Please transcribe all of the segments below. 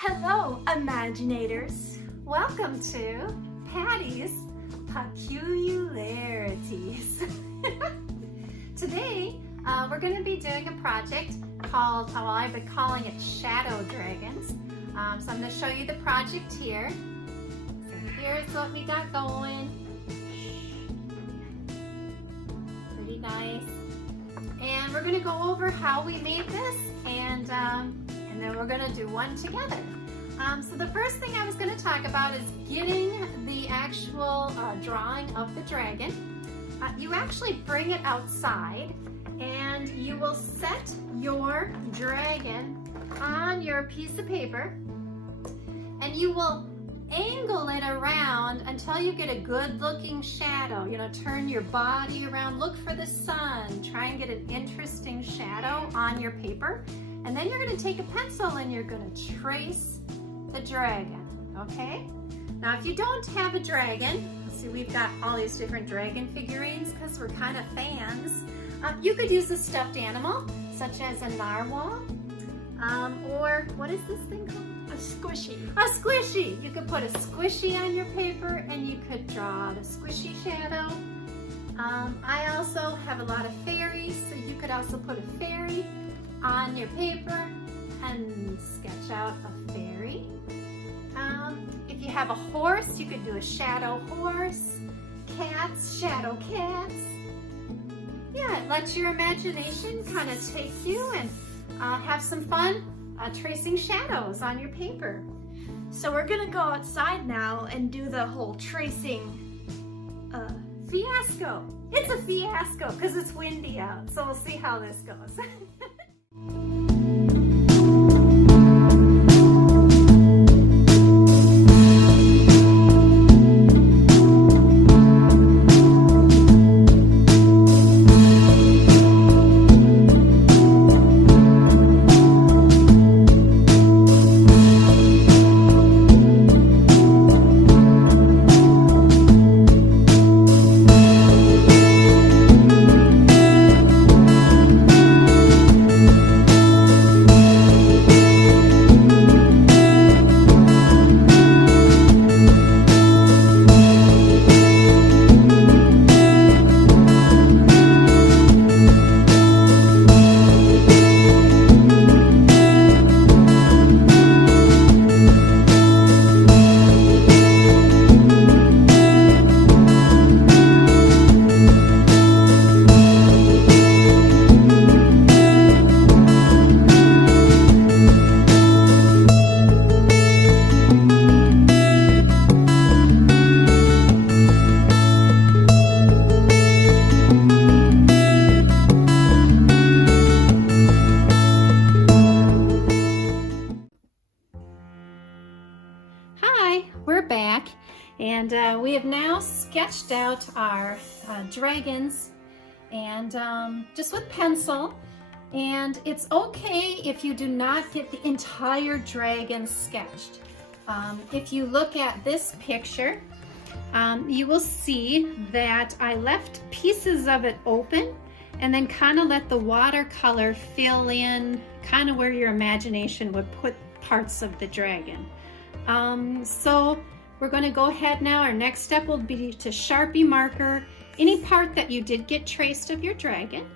Hello, Imaginators! Welcome to Patty's Peculiarities. Today, we're going to be doing a project called, well, I've been calling it Shadow Dragons. So I'm going to show you the project here. So here's what we got going. Pretty nice. And we're going to go over how we made this and then we're going to do one together. So the first thing I was going to talk about is getting the actual drawing of the dragon. You actually bring it outside and you will set your dragon on your piece of paper and you will angle it around until you get a good looking shadow. You know, turn your body around, look for the sun, try and get an interesting shadow on your paper. And then you're going to take a pencil and you're going to trace the dragon, okay? Now if you don't have a dragon, see we've got all these different dragon figurines because we're kind of fans. You could use a stuffed animal such as a narwhal or what is this thing called? A squishy. A squishy. You could put a squishy on your paper and you could draw the squishy shadow. I also have a lot of fairies, so you could also put a fairy on your paper and sketch out a fairy. If you have a horse, you could do a shadow horse. Cats, shadow cats. Yeah, it lets your imagination kind of take you and have some fun tracing shadows on your paper. So we're gonna go outside now and do the whole tracing Fiasco. It's a fiasco because it's windy out, so we'll see how this goes. We're back and we have now sketched out our dragons and just with pencil, and it's okay if you do not get the entire dragon sketched. If you look at this picture, you will see that I left pieces of it open and then kind of let the watercolor fill in kind of where your imagination would put parts of the dragon. So we're going to go ahead now. Our next step will be to Sharpie marker any part that you did get traced of your dragon.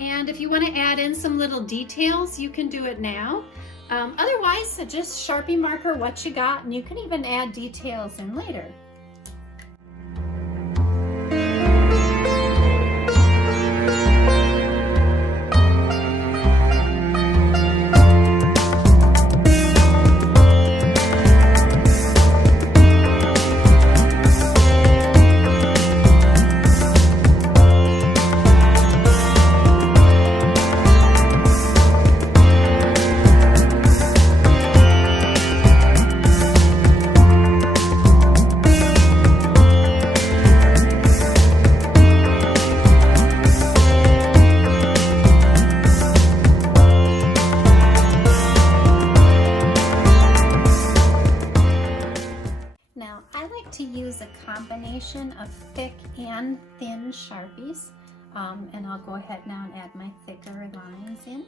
And if you want to add in some little details, you can do it now. Otherwise, just Sharpie marker what you got, and you can even add details in later. To use a combination of thick and thin Sharpies, and I'll go ahead now and add my thicker lines in.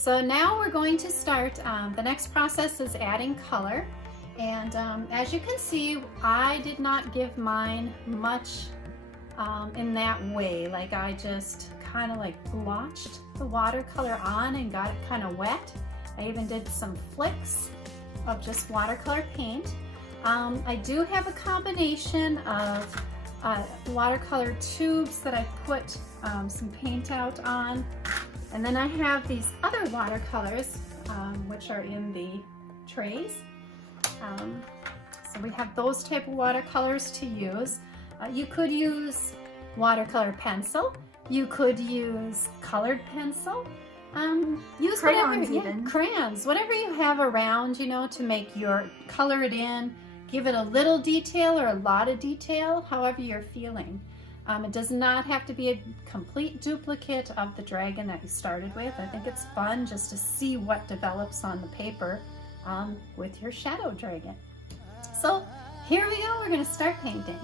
So now we're going to start, the next process is adding color. And as you can see, I did not give mine much in that way. Like I just kind of like blotched the watercolor on and got it kind of wet. I even did some flicks of just watercolor paint. I do have a combination of watercolor tubes that I put some paint out on. And then I have these other watercolors, which are in the trays. So we have those type of watercolors to use. You could use watercolor pencil. You could use colored pencil. Use crayons, whatever, even. Crayons, whatever you have around, you know, to make color it in, give it a little detail or a lot of detail, however you're feeling. It does not have to be a complete duplicate of the dragon that you started with. I think it's fun just to see what develops on the paper with your shadow dragon. So here we go, we're gonna start painting.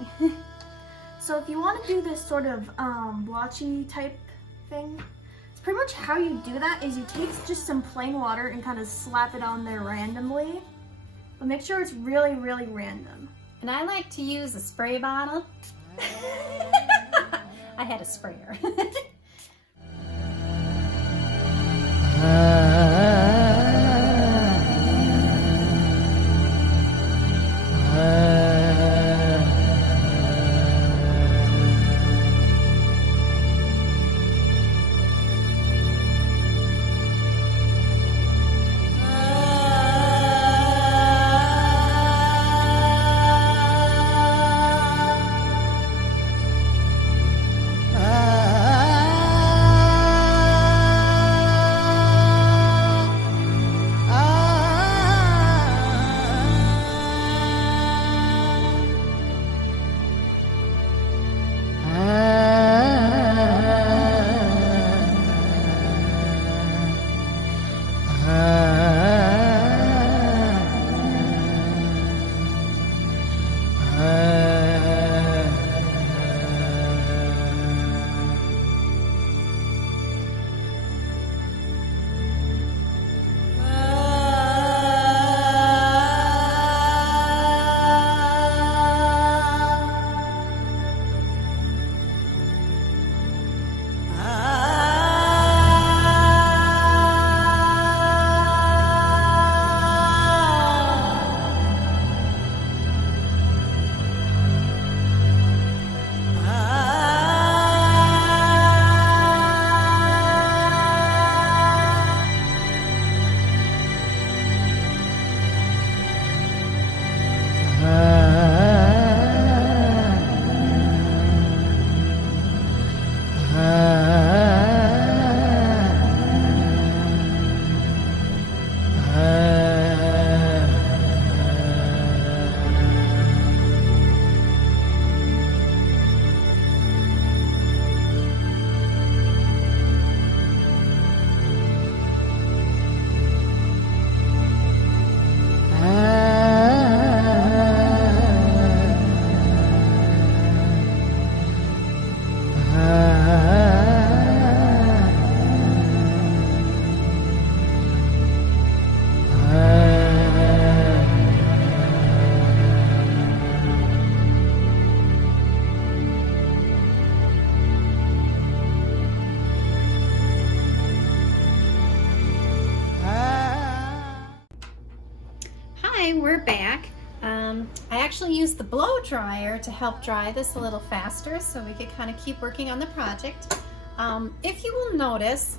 So if you want to do this sort of blotchy type thing, it's pretty much how you do that is you take just some plain water and kind of slap it on there randomly. But make sure it's really, really random. And I like to use a spray bottle. I had a sprayer. We're back. I actually used the blow dryer to help dry this a little faster so we could kind of keep working on the project. If you will notice,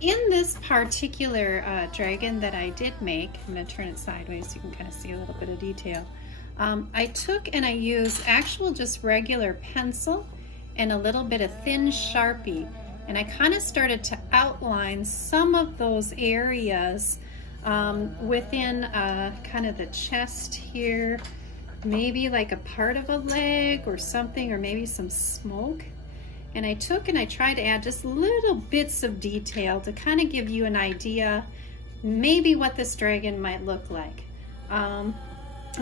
in this particular dragon that I did make, I'm going to turn it sideways so you can kind of see a little bit of detail. I took and I used actual just regular pencil and a little bit of thin Sharpie, and I kind of started to outline some of those areas within kind of the chest here, maybe like a part of a leg or something, or maybe some smoke. And I took and I tried to add just little bits of detail to kind of give you an idea maybe what this dragon might look like. And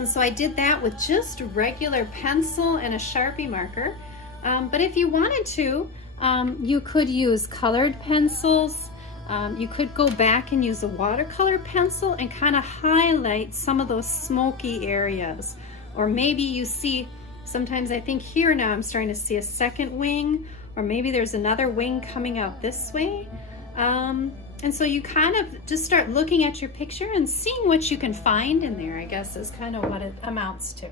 so I did that with just a regular pencil and a Sharpie marker. But if you wanted to, you could use colored pencils. You could go back and use a watercolor pencil and kind of highlight some of those smoky areas. Or maybe you see, sometimes I think here now I'm starting to see a second wing, or maybe there's another wing coming out this way. And so you kind of just start looking at your picture and seeing what you can find in there, I guess, is kind of what it amounts to.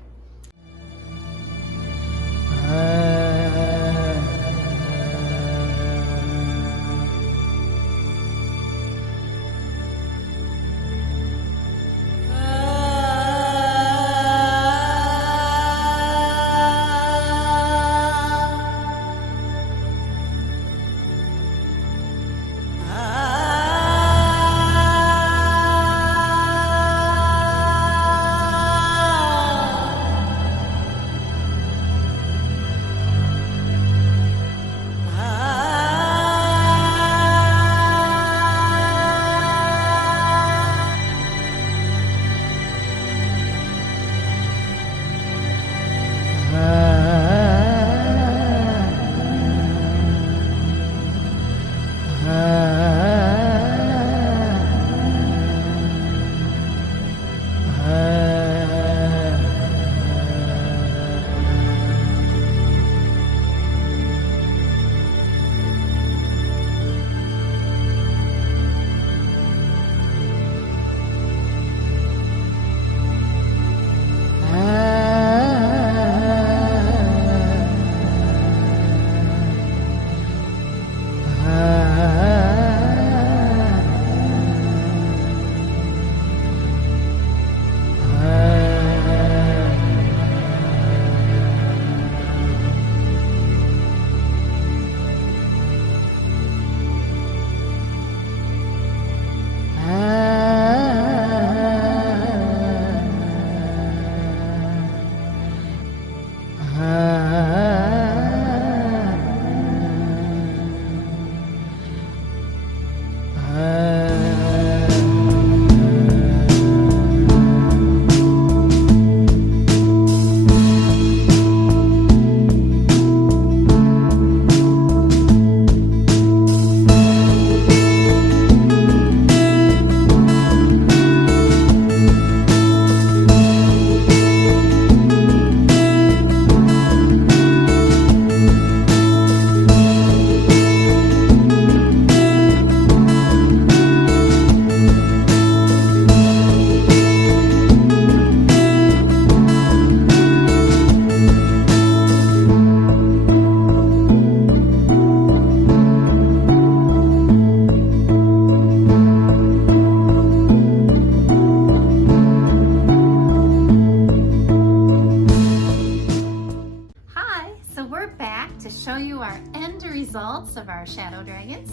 Results of our shadow dragons.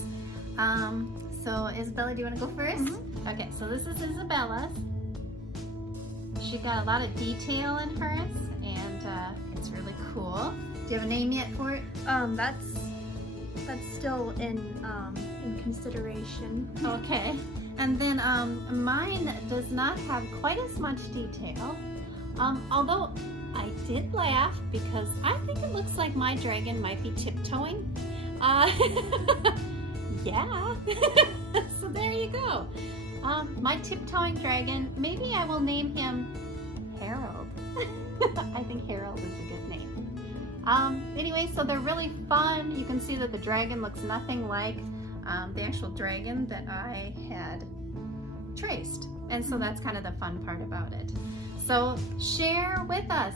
So Isabella, do you want to go first? Mm-hmm. Okay, so this is Isabella's. She got a lot of detail in hers, and it's really cool. Do you have a name yet for it? That's still in consideration. Okay, and then mine does not have quite as much detail. Although I did laugh because I think it looks like my dragon might be tiptoeing. Yeah, so there you go. My tiptoeing dragon, maybe I will name him Harold. I think Harold is a good name. Anyway, so they're really fun. You can see that the dragon looks nothing like the actual dragon that I had traced. And so that's kind of the fun part about it. So share with us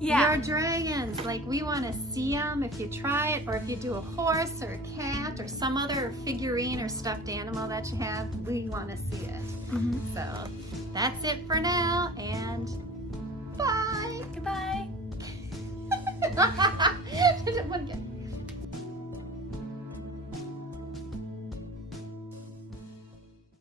your dragons. Like, we want to see them if you try it, or if you do a horse or a cat or some other figurine or stuffed animal that you have, we want to see it. So that's it for now, and bye. Goodbye. I didn't want to get